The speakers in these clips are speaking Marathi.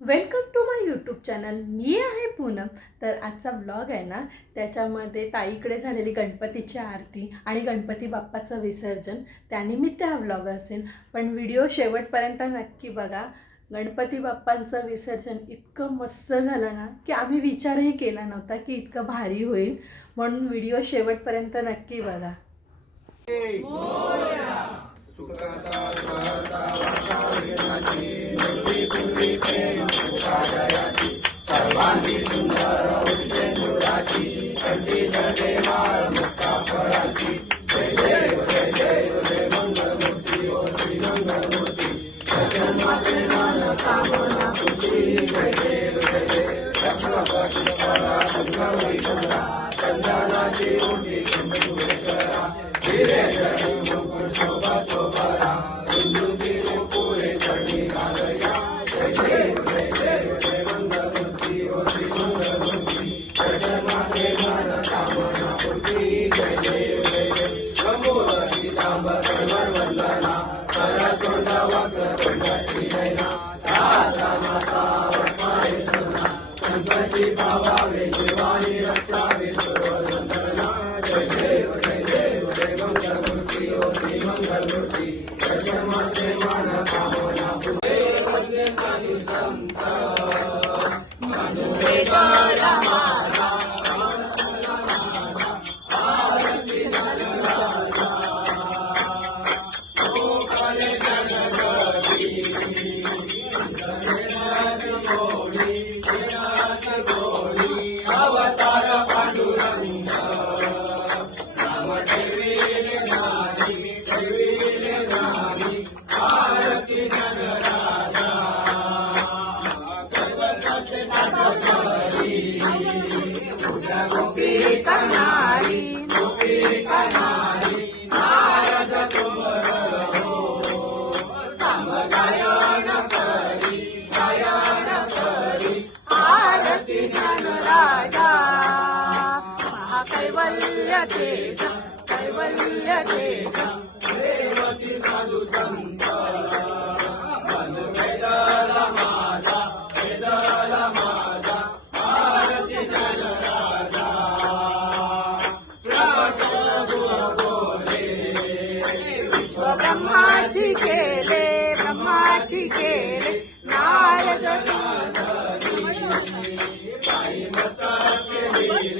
Welcome to my YouTube channel. मी आहे पूनम. तर आजचा व्लॉग आहे ना त्याच्यामध्ये ताईकडे झालेली गणपतीची आरती आणि गणपती बाप्पाचं विसर्जन त्यानिमित्त हा व्लॉग असेल. पण व्हिडिओ शेवटपर्यंत नक्की बघा. गणपती बाप्पांचं विसर्जन इतकं मस्त झालं ना की आम्ही विचारही केला नव्हता की इतकं भारी होईल. म्हणून व्हिडिओ शेवटपर्यंत नक्की बघा. सर्वांगी सुंदर पावावे देवाने रक्षावे सर्व जय 干 पायी मसा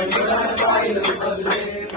गणपती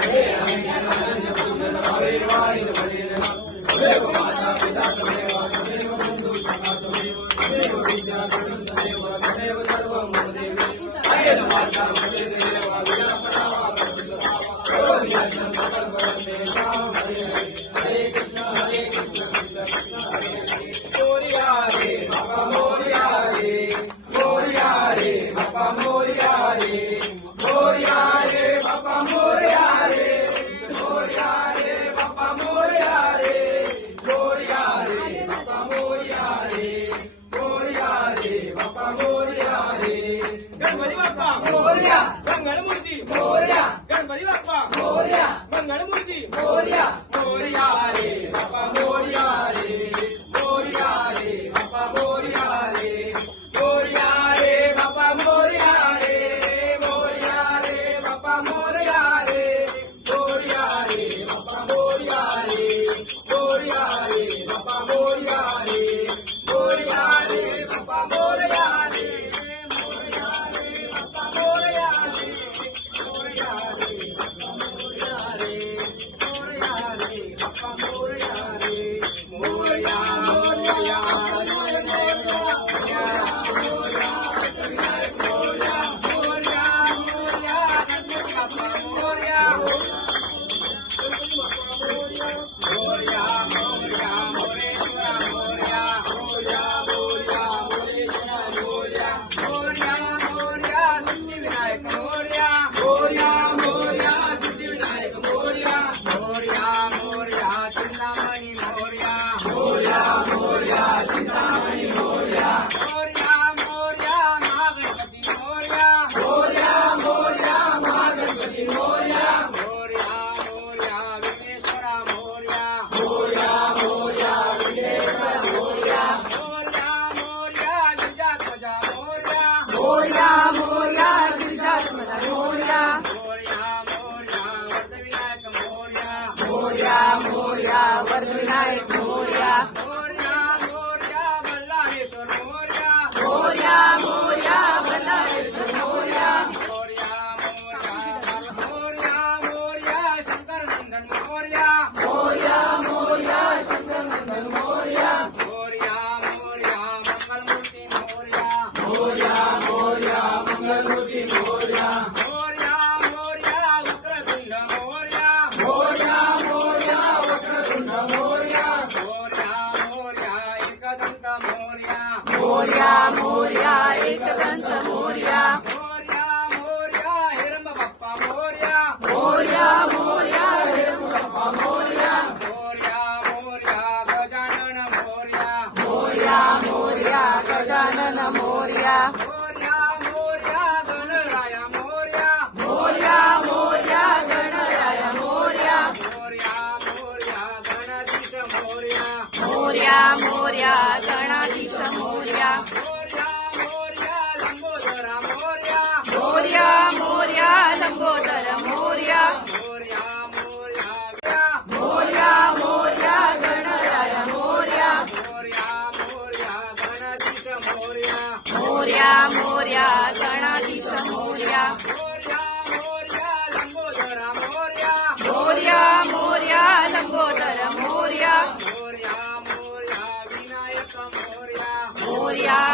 मोर्या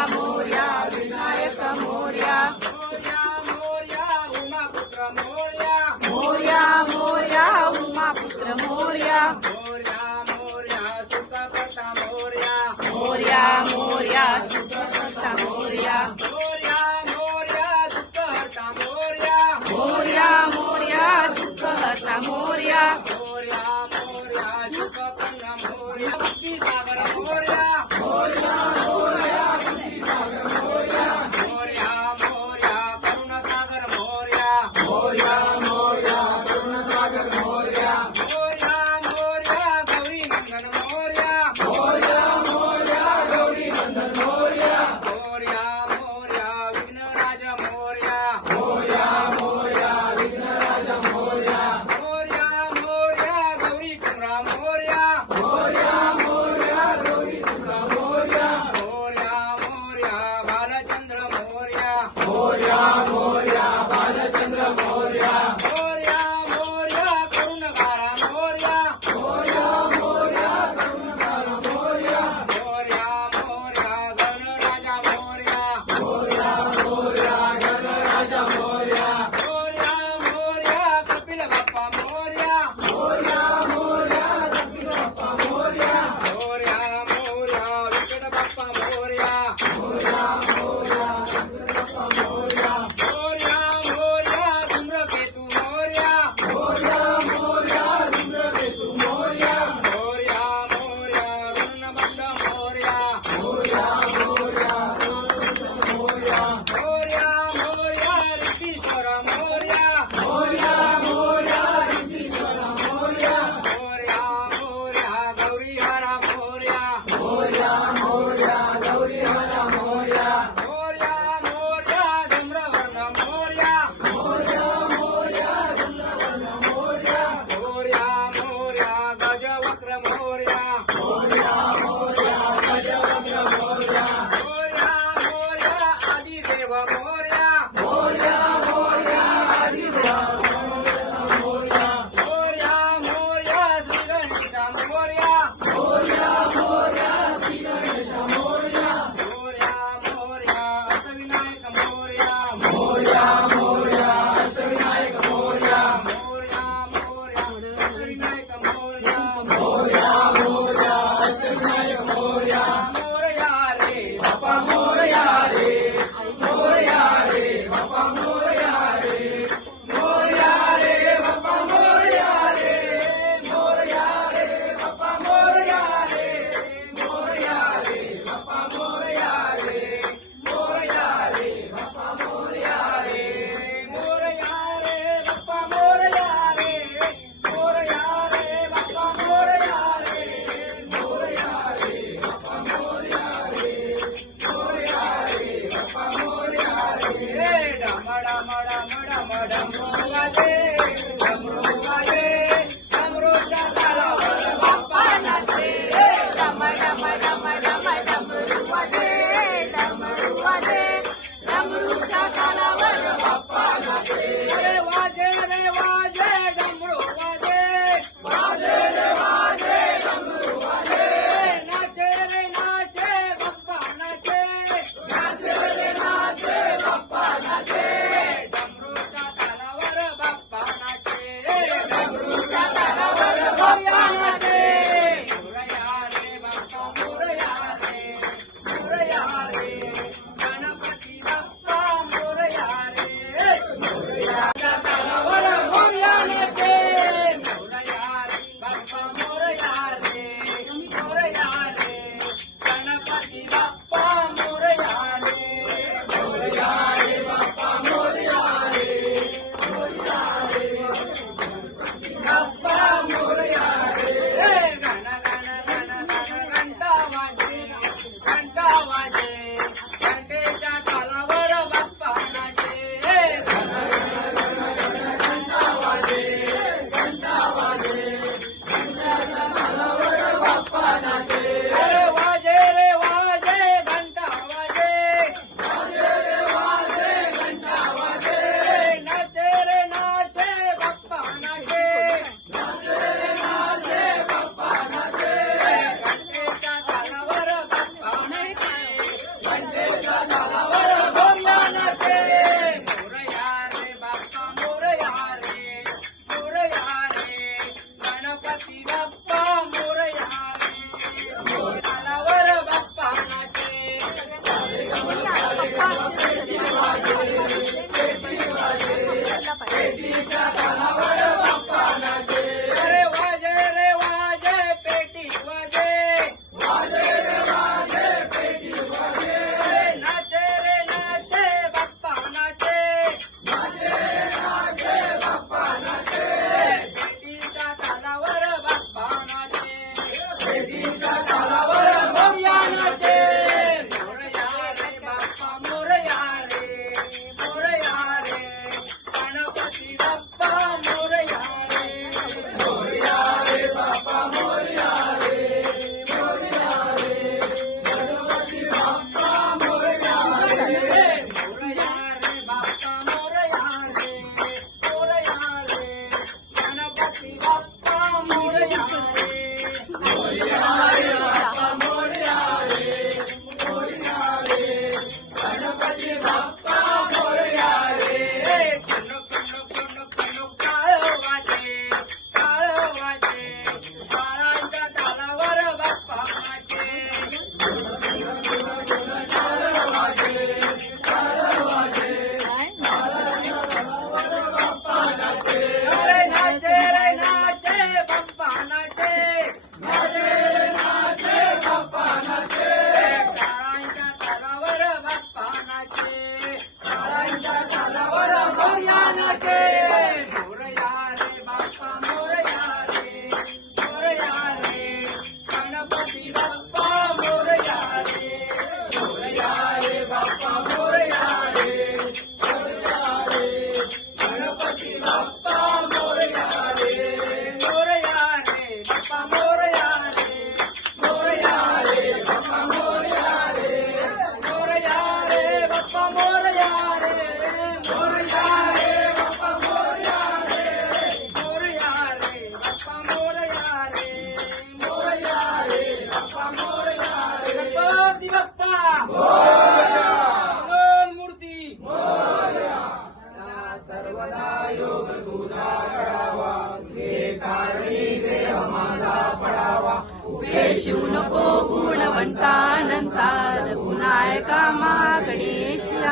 Santa María.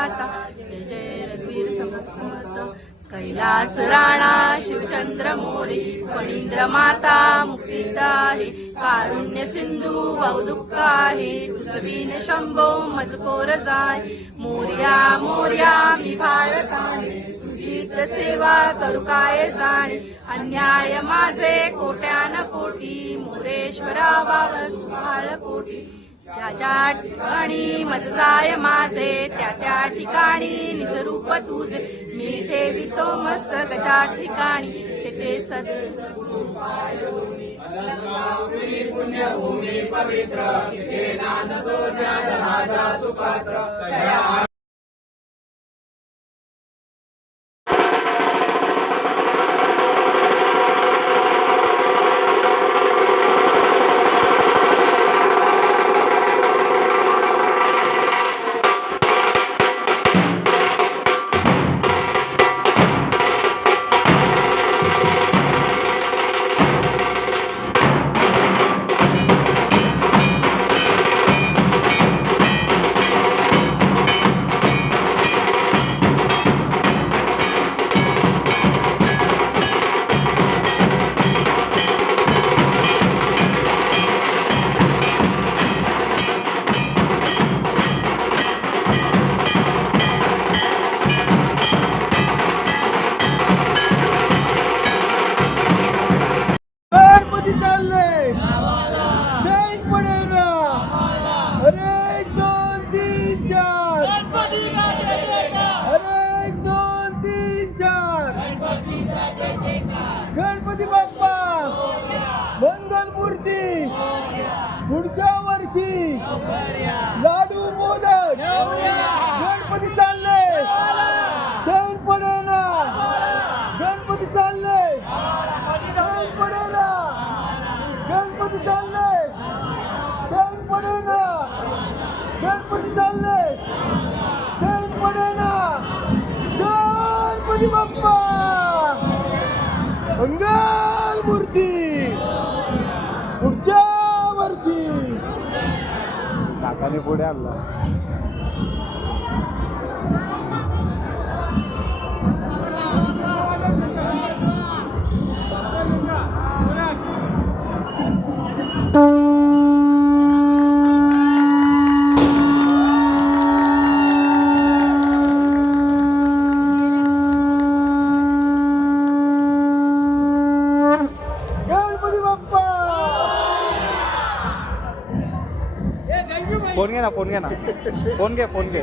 माता। जय जय रघुवीर समर्थ कैलास राणा शिवचंद्र मोरे फणींद्र माता मुक्तीत कारुण्य सिंधू बहुदुःख तुझवीन शंभो मजकोर जाय। मोर्या मोर्या मी भारताने तुझीच सेवा करू काय जाणे। अन्याय माझे कोट्यान कोटी। मोरेश्वरा बाबा भाळ कोटी। ज्या ज्या ठिकाणी मज जाय माझे त्या त्या ठिकाणी निज रूप तुझे. मी ठेवितो मस्तक ज्या ठिकाणी तेथे सद पवित्र पुढच्या वर्षी आणि पुढे आणला. फोन घे ना. फोन घे फोन घे.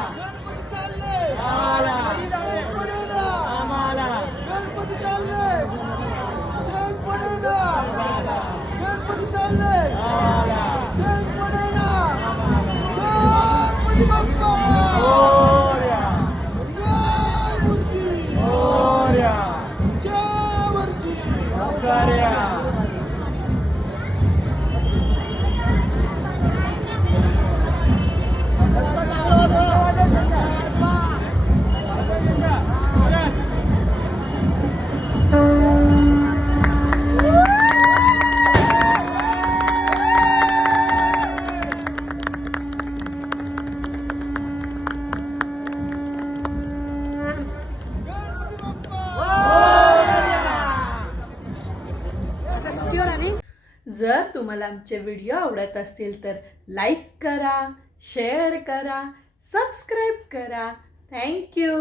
आमचे व्हिडिओ आवडत असतील तर लाईक करा शेअर करा सबस्क्राईब करा. थँक्यू.